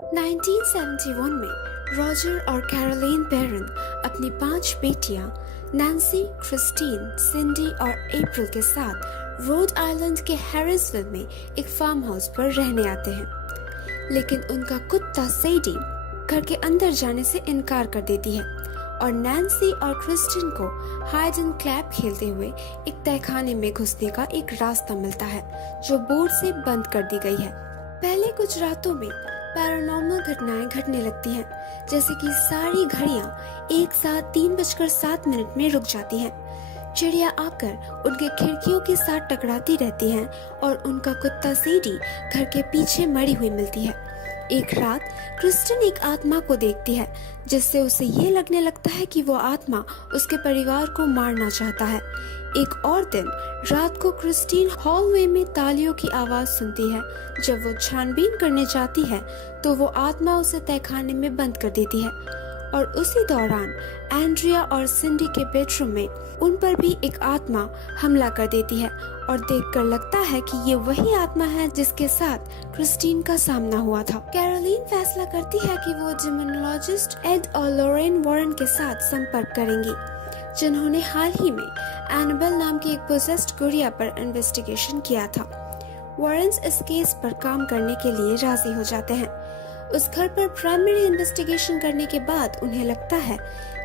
1971 में रॉजर और कैरोलीन पेरन अपनी 5 बेटियां नैन्सी, क्रिस्टीन, सिंडी और अप्रैल के साथ रोड आइलैंड के हैरिसविल में एक फार्म हाउस पर रहने आते हैं। लेकिन उनका कुत्ता सैडी घर के अंदर जाने से इनकार कर देती है और नैन्सी और क्रिस्टीन को हाइड एंड क्लैप खेलते हुए एक तहखाने में घुसने का एक रास्ता मिलता है जो बोर्ड से बंद कर दी गई है। पहले कुछ रातों में पैरानॉर्मल घटनाएं घटने लगती हैं, जैसे कि सारी घड़ियां एक साथ 3:07 में रुक जाती हैं। चिड़िया आकर उनके खिड़कियों के साथ टकराती रहती हैं और उनका कुत्ता सीडी घर के पीछे मरी हुई मिलती है। एक रात क्रिस्टिन एक आत्मा को देखती है, जिससे उसे ये लगने लगता है कि वो आत्मा उसके परिवार को मारना चाहता है। एक और दिन रात को क्रिस्टीन हॉलवे में तालियों की आवाज सुनती है। जब वो छानबीन करने जाती है तो वो आत्मा उसे तहखाने में बंद कर देती है और उसी दौरान एंड्रिया और सिंडी के बेडरूम में उन पर भी एक आत्मा हमला कर देती है और देखकर लगता है कि ये वही आत्मा है जिसके साथ क्रिस्टीन का सामना हुआ था। कैरोलीन फैसला करती है कि वो डिमोनोलॉजिस्ट एड और लॉरेन वॉरेन के साथ संपर्क करेंगी, जिन्होंने हाल ही में एनाबेल नाम की एक पोसेस्ड गुड़िया पर इन्वेस्टिगेशन किया था। वॉरेन्स इस केस पर काम करने के लिए राजी हो जाते हैं। उस घर पर प्राइमरी इन्वेस्टिगेशन करने के बाद उन्हें लगता है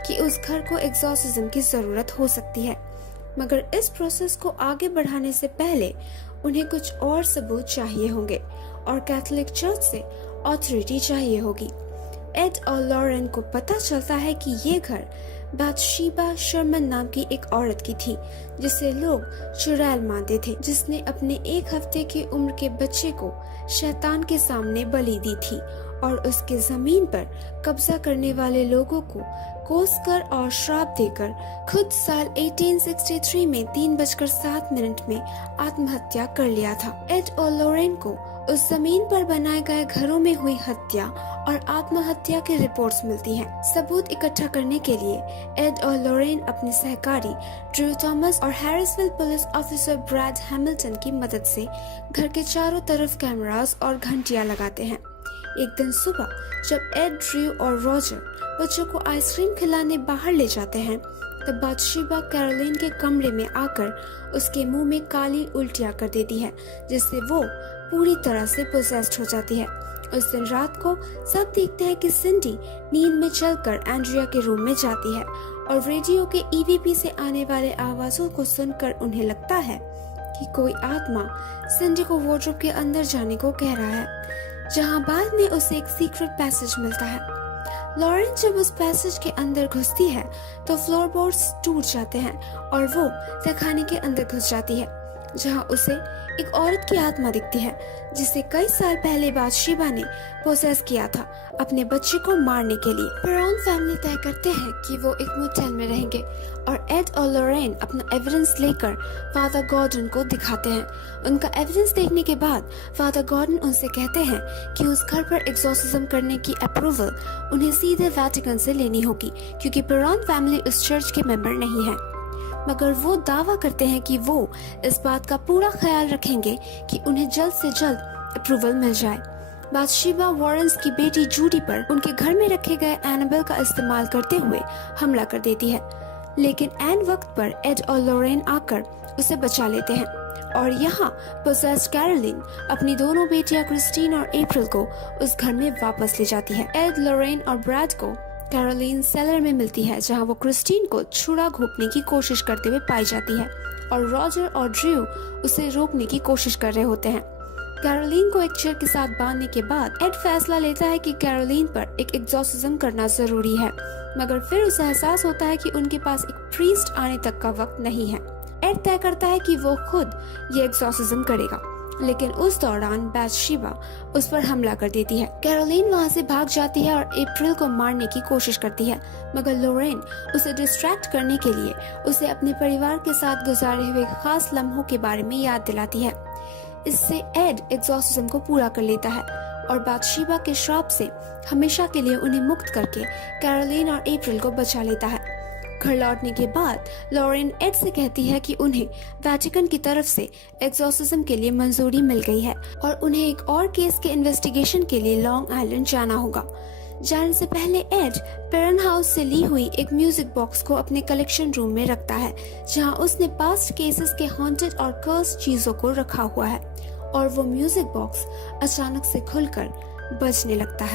कि उस घर को एग्जॉर्सिज्म की जरूरत हो सकती है, मगर इस प्रोसेस को आगे बढ़ाने से पहले उन्हें कुछ और सबूत चाहिए होंगे और कैथोलिक चर्च से अथॉरिटी चाहिए होगी। एड और लॉरेन को पता चलता है कि ये घर बाथशीबा शर्मन नाम की एक औरत की थी, जिसे लोग चुड़ैल मानते थे, जिसने अपने 1 हफ्ते की उम्र के बच्चे को शैतान के सामने बलि दी थी और उसके जमीन पर कब्जा करने वाले लोगों को कोसकर और श्राप देकर खुद साल 1863 में 3:07 में आत्महत्या कर लिया था। एड और लॉरेन को उस जमीन पर बनाए गए घरों में हुई हत्या और आत्महत्या की रिपोर्ट्स मिलती हैं। सबूत इकट्ठा करने के लिए एड और लॉरेन अपने सहकारी ड्रू थॉमस और हैरिसविल पुलिस ऑफिसर ब्रैड हैमिल्टन की मदद से घर के चारों तरफ कैमरास और घंटियां लगाते हैं। एक दिन सुबह जब एड, ड्रू और रॉजर बच्चों को आइसक्रीम खिलाने बाहर ले जाते हैं, तब बाथशीबा कैरोलीन के कमरे में आकर उसके मुंह में काली उल्टियां कर देती है, जिससे वो पूरी तरह से पोसेस्ड हो जाती है। उस दिन रात को सब देखते हैं कि सिंडी नींद में चलकर एंड्रिया के रूम में जाती है और रेडियो के ईवीपी से आने वाले आवाजों को सुनकर उन्हें लगता है कि कोई आत्मा सिंडी को वार्डरोब के अंदर जाने को कह रहा है, जहां बाद में उसे एक सीक्रेट पैसेज मिलता है। लॉरेन जब उस पैसेज के अंदर घुसती है तो फ्लोरबोर्ड्स टूट जाते हैं और वो तहखाने के अंदर घुस जाती है, जहां उसे एक औरत की आत्मा दिखती है, जिसे कई साल पहले बाथशीबा ने पोसेस किया था अपने बच्चे को मारने के लिए। पेरॉन फैमिली तय करते हैं कि वो एक मोटेल में रहेंगे और एड और लॉरेन अपना एविडेंस लेकर फादर गॉर्डन को दिखाते हैं। उनका एविडेंस देखने के बाद फादर गॉर्डन उनसे कहते हैं कि उस घर पर एग्जॉर्सिज्म करने की अप्रूवल उन्हें सीधे वेटिकन से लेनी होगी, क्योंकि पेरॉन फैमिली उस चर्च के मेंबर नहीं है। मगर वो दावा करते हैं कि वो इस बात का पूरा ख्याल रखेंगे कि उन्हें जल्द से जल्द अप्रूवल मिल जाए। बाथशीबा वॉरेन्स की बेटी जूडी पर उनके घर में रखे गए एनाबेल का इस्तेमाल करते हुए हमला कर देती है, लेकिन ऐन वक्त पर एड और लॉरेन आकर उसे बचा लेते हैं और यहाँ पोसेस्ड कैरोलीन अपनी दोनों बेटियां क्रिस्टीन और अप्रैल को उस घर में वापस ले जाती है। एड, लॉरेन और ब्रैड को कैरोलीन सेलर में मिलती है, जहां वो क्रिस्टीन को छुरा घोंपने की कोशिश करते हुए पाई जाती है और रॉजर और ड्रू उसे रोकने की कोशिश कर रहे होते हैं। कैरोलीन को एक चेयर के साथ बांधने के बाद एड फैसला लेता है कि कैरोलीन पर एक एग्जॉर्सिज्म करना जरूरी है, मगर फिर उसे एहसास होता है कि उनके पास एक प्रीस्ट आने तक का वक्त नहीं है। एड तय करता है कि वो खुद ये एग्जॉर्सिज्म करेगा, लेकिन उस दौरान बाथशीबा उस पर हमला कर देती है। कैरोलीन वहां से भाग जाती है और अप्रैल को मारने की कोशिश करती है, मगर लॉरेन उसे डिस्ट्रैक्ट करने के लिए उसे अपने परिवार के साथ गुजारे हुए खास लम्हों के बारे में याद दिलाती है। इससे एड एग्जॉर्सिज्म को पूरा कर लेता है और बाथशीबा के श्राप से हमेशा के लिए उन्हें मुक्त करके कैरोलीन और अप्रैल को बचा लेता है। घर लौटने के बाद लॉरेन एड से कहती है कि उन्हें वेटिकन की तरफ से एक्सोर्सिज्म के लिए मंजूरी मिल गई है और उन्हें एक और केस के इन्वेस्टिगेशन के लिए लॉन्ग आइलैंड जाना होगा। जाने से पहले एड पेरन हाउस से ली हुई एक म्यूजिक बॉक्स को अपने कलेक्शन रूम में रखता है, जहां उसने पास्ट केसेस के हॉन्टेड और कर्स चीजों को रखा हुआ है और वो म्यूजिक बॉक्स अचानक से खुलकर बजने लगता है।